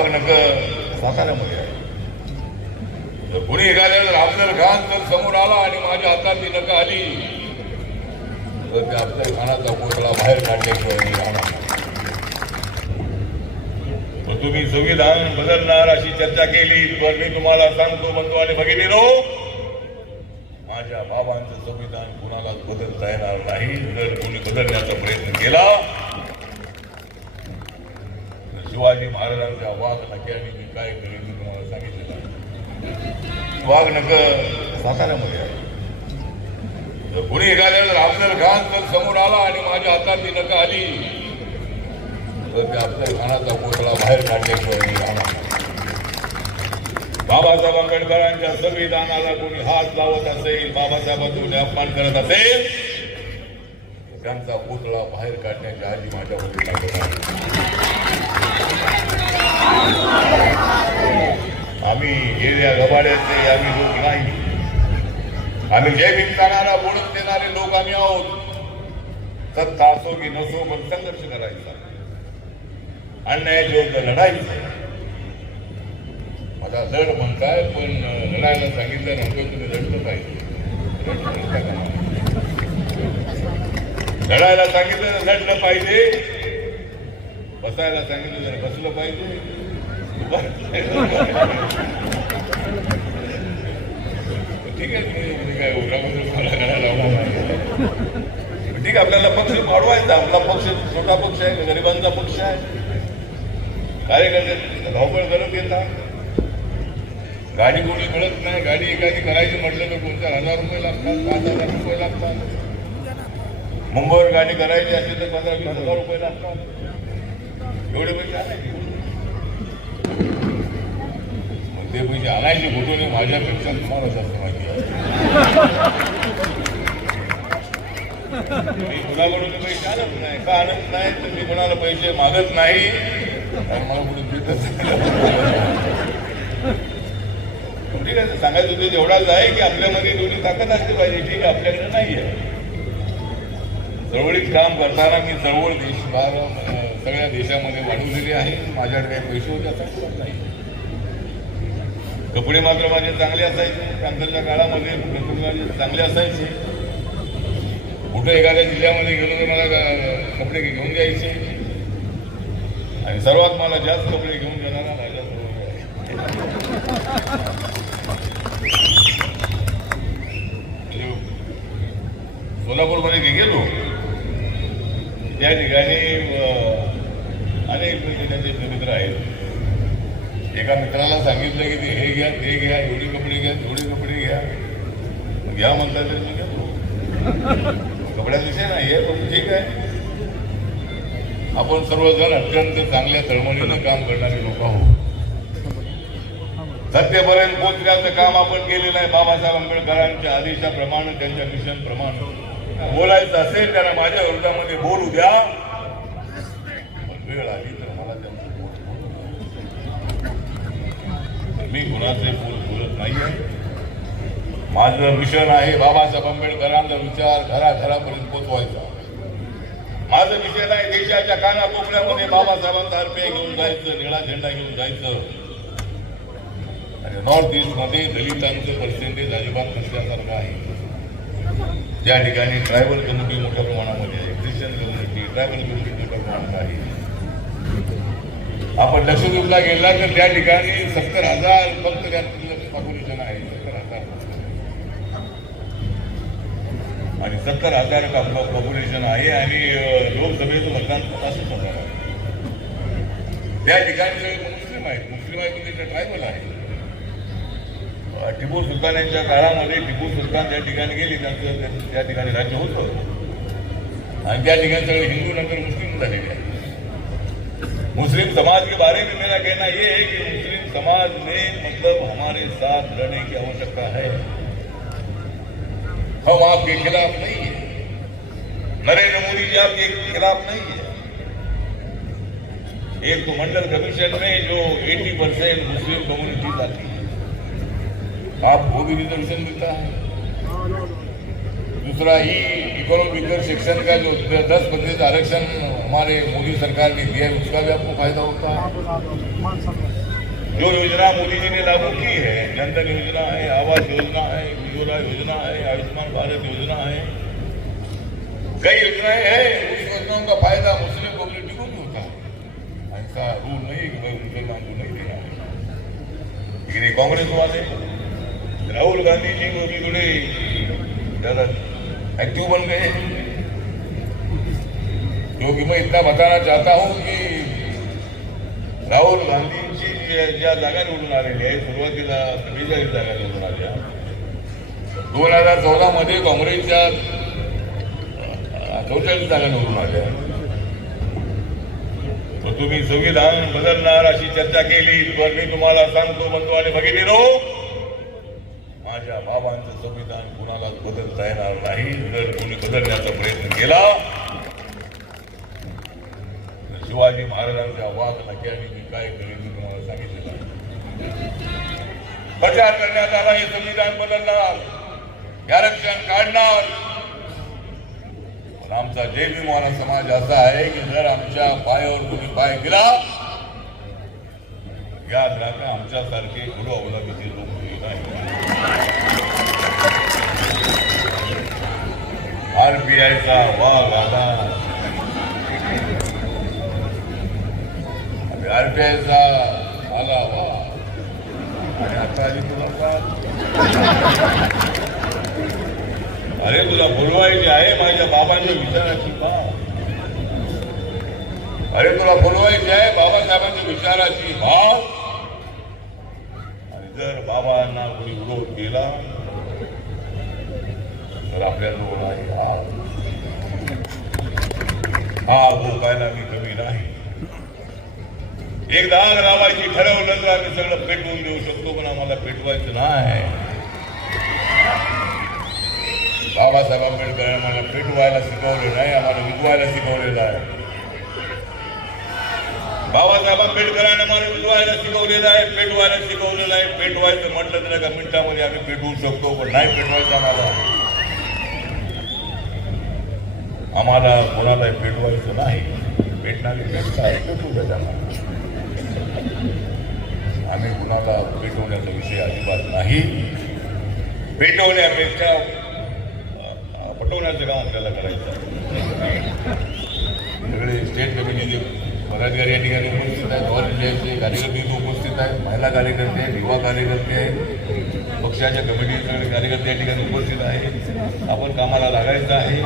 वाघनक साताऱ्यामध्ये आहे. तर कुणी एखाद्या अफजल खान जर समोर आला आणि माझ्या हातात ती नका आली. तर त्या अफजल खानाचा पुतळा बाहेर काढल्याशिवाय मी राहणार तुम्ही संविधान बदलणार अशी चर्चा केली तर मी तुम्हाला सांगतो बंधू आणि भगिनीनो माझ्या बाबांचं संविधान कुणालाच बदलता येणार नाही. जर कोणी बदलण्याचा प्रयत्न केला शिवाजी महाराजांच्या वाघ नक्याने मी काय करेन मी तुम्हाला सांगितलं वाघ नक साताऱ्यामध्ये आहे. तर कोणी एखाद्या जर अफजल खान जर समोर आला आणि माझ्या हातात ती नका आली तर त्या अफजल खानाचा पुतळा बाहेर काढल्याशिवाय मी राहणार बाबासाहेब आंबेडकरांच्या संविधानाला कोणी हात लावत असेल बाबासाहेबांचा कोणी अपमान करत असेल त्यांचा पुतळा बाहेर काढण्याची आजी माझ्या वतीला आम्ही गेल्या गबाड्याचे आम्ही लोक नाही. आम्ही जय भीमतानाला बोलत देणारे लोक आम्ही आहोत. सत्ता असो की नसो पण संघर्ष करायचा. अन्याय लढायचं. माझा लढ म्हणताय पण लढायला सांगितलं नव्हतं तुम्ही लढलं पाहिजे लढायला सांगितलं तर लढलं पाहिजे. बसायला सांगितलं तर बसलं पाहिजे. ठीक आहे तुम्ही काय मला करायला लावणार नाही. ठीक आहे आपल्याला पक्ष वाढवायचा आपला पक्ष छोटा पक्ष आहे गरिबांचा पक्ष आहे. कार्यकर्ते धावपळ करत येतात. गाडी कोणी मिळत नाही. गाडी एखादी करायची म्हटलं तर कोणत्या हजार रुपये लागतात पाच हजार रुपये लागतात. मुंबईवर गाडी करायची असेल तर पंधरा वीस हजार रुपये लागतात. एवढे पैसे आले ते पैसे माझ्यापेक्षा तुम्हाला जास्त माहिती आहे. मी कुणाकडून काही चालत नाही का आणत नाही तर मी कुणाला पैसे मागत नाही. कारण मला कुठे ठीक आहे सांगायचं होते एवढाच आहे की आपल्यामध्ये दोन्ही ताकद असली पाहिजे ठीक आहे आपल्याकडे नाही आहे. चळवळीत काम करताना मी चळवळ देशभर अं, सगळ्या देशामध्ये वाढवलेली आहे. माझ्याकडे काही पैसे होते आता नाही. कपडे मात्र माझे चांगले असायचे. नंतरच्या काळामध्ये कपडे माझे चांगले असायचे. कुठं एखाद्या जिल्ह्यामध्ये गेलो तर मला कपडे घेऊन द्यायचे आणि सर्वात मला जास्त कपडे घेऊन देणारा माझ्या सोलापूरमध्ये मी गेलो त्या ठिकाणी अं, अनेक म्हणजे त्यांचे मित्र आहेत एका मित्राला सांगितलं की ते हे घ्या ते घ्या एवढे कपडे घ्या तेवढे कपडे घ्या घ्या म्हणता तरी मी घेतो कपड्याचा विषय नाही आहे पण ठीक आहे आपण सर्वजण अत्यंत चांगल्या तळमळीनं काम करणारे लोक आहोत सत्तेपर्यंत पोचण्याचं काम आपण केलेलं आहे बाबासाहेब आंबेडकरांच्या आदेशाप्रमाणे त्यांच्या मिशन प्रमाणे बोलायचं असेल त्यांना माझ्या विरोधामध्ये बोलू द्या वेळ आली तर मला त्यांचं बोल बोलू. मी कुणाचे बोल बोलत आहे माझं मिशन आहे बाबासाहेब आंबेडकरांचा विचार घराघरापर्यंत पोचवायचा. माझं मिशन आहे देशाच्या कानाकोपऱ्यामध्ये बाबासाहेबांचा अर्पे घेऊन जायचं निळा झेंडा घेऊन जायचं. आणि नॉर्थ ईस्टमध्ये दलितांचं पर्सेंटेज अजिबात नसल्यासारखं आहे. त्या ठिकाणी ट्रायबल कम्युनिटी मोठ्या प्रमाणामध्ये आहे ख्रिश्चन कम्युनिटी ट्रायबल कम्युनिटी मोठ्या प्रमाणात आहे. आपण लक्षद्वीपला गेला तर त्या ठिकाणी सत्तर हजार फक्त पॉप्युलेशन आहे सत्तर हजार. आणि सत्तर हजार पॉप्युलेशन आहे आणि लोकसभेचं मतदान पन्नासच हजार आहे. त्या ठिकाणी मुस्लिम आहेत. मुस्लिम आहेत म्हणजे ट्रायबल आहे टिपू सुलतान यांच्या काळामध्ये टिपू सुलतान त्या ठिकाणी गेले त्यांचं त्यांचं त्या ठिकाणी राज्य होतं. आणि त्या ठिकाणी सगळे हिंदू नंतर मुस्लिम झालेले आहेत. मुस्लिम समाज के बारे में मेरा कहना ये है कि मुस्लिम समाज में मतलब हमारे साथ लड़ने की आवश्यकता है। हम आपके खिलाफ नहीं है। नरेंद्र मोदी जी आपके खिलाफ नहीं है। एक तो मंडल कमीशन में जो 80 परसेंट मुस्लिम कम्युनिटी आती है। आपको भी रिजर्वेशन मिलता है। दूसरा ई इकोनॉमिक वीकर सेक्शन का जो दस प्रतिशत आरक्षण हमारे मोदी सरकार ने दिया है, उसका भी आपको फ़ायदा होता है। जो योजना मोदी जी ने लागू की है जनधन योजना है, आवास योजना है, उज्ज्वला योजना है, आयुष्मान भारत योजना है, कई योजनाएँ हैं, उस योजनाओं का फ़ायदा मुस्लिम कम्युनिटी को भी होता है। ऐसा रूल नहीं कि भाई मुसलमान को नहीं देना है। लेकिन ये कांग्रेस वाले राहुल गांधी जी को भी थोड़े ज़्यादा एक्टिव बन गए क्योंकि मैं इतना बताना चाहता हूं कि राहुल गांधींची ज्या- ज्या जागा निवडून आलेली आहे सुरुवातीला सत्तेचाळीस जागा निवडून आल्या. दोन हजार चौदा मध्ये काँग्रेसच्या चौचाळीस जागा निवडून आल्या. तर तुम्ही संविधान बदलणार अशी चर्चा केली. तर मी तुम्हाला सांगतो बंधू आणि भगिनीनो माझ्या बाबांचं संविधान कुणालाच बदलता येणार नाही जर कोणी बदलण्याचा प्रयत्न केला तर शिवाजी महाराजांच्या वाघ नक्याने मी काय करेन तुम्हाला सांगितलेलं प्रचार करण्यात आला हे संविधान बदलणार आरक्षण काढणार. पण आमचा जय भीमवाला समाज असा आहे की जर आमच्या पायावर कोणी पाय दिला याद राखा आमच्यासारखे गुरु अवलादीचे लोक नाही. आरबीआयचा वाघ आला आरबीआयचा आला वा आणि आता आली तुला अरे तुला बोलवायचे आहे माझ्या बाबांना विचाराची का? अरे तुला बोलवायचे आहे बाबासाहेबांच्या विचाराची भाव आणि जर बाबांना कोणी विरोध केला तर आपल्याजवळ आहे आग आग मी कमी नाही एकदा आग लावायची ठरवलं तर आम्ही सगळं पेटवून देऊ शकतो पण आम्हाला पेटवायचं नाही. बाबासाहेब आंबेडकर आम्हाला पेटवायला शिकवलं नाही आम्हाला विजवायला शिकवलेलं आहे. बाबासाहेब आंबेडकरांना आम्हाला विजवायला शिकवलेलं आहे पेटवायला शिकवलेलं आहे. पेटवायचं म्हटलं तर एका मिनिटामध्ये आम्ही पेटवू शकतो पण नाही पेटवायचं आम्हाला. आम्हाला कोणाला भेटवायचं नाही. भेटणारे भेटतात पेटू द्या त्यांना आम्ही कुणाला पेटवण्याचा विषय अजिबात नाही. पेटवण्यापेक्षा पटवण्याचं काम आपल्याला करायचं आहे. सगळे स्टेट कमिटीचे पदाधिकारी या ठिकाणी उपस्थित आहेत. ऑल इंडियाचे कार्यकर्ते उपस्थित आहेत. महिला कार्यकर्ते आहेत युवा कार्यकर्ते आहेत. पक्षाच्या कमिटीचे कार्यकर्ते या ठिकाणी उपस्थित आहे. आपण कामाला लागायचं आहे.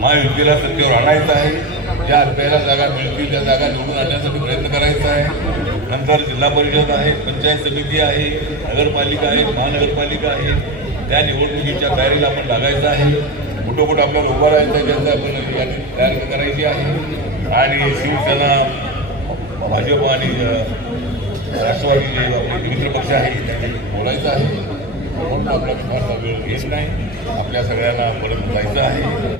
महायुतीला सत्तेवर आणायचं आहे. ज्या आपल्याला जागा मिळतील त्या जागा निवडून आणण्यासाठी प्रयत्न करायचा आहे. नंतर जिल्हा परिषद आहे पंचायत समिती आहे नगरपालिका आहे महानगरपालिका आहे. त्या निवडणुकीच्या तयारीला आपण लागायचं आहे. कुठं कुठं आपल्याला उभं राहायचं आहे त्याचं आपण यादी तयार करायची आहे. आणि शिवसेना भाजप आणि अ, राष्ट्रवादी जे आपले मित्र पक्ष आहे त्यांच्याशी बोलायचं आहे. म्हणून आपला फारसा वेळ घेत नाही आपल्या सगळ्यांना परत जायचं आहे.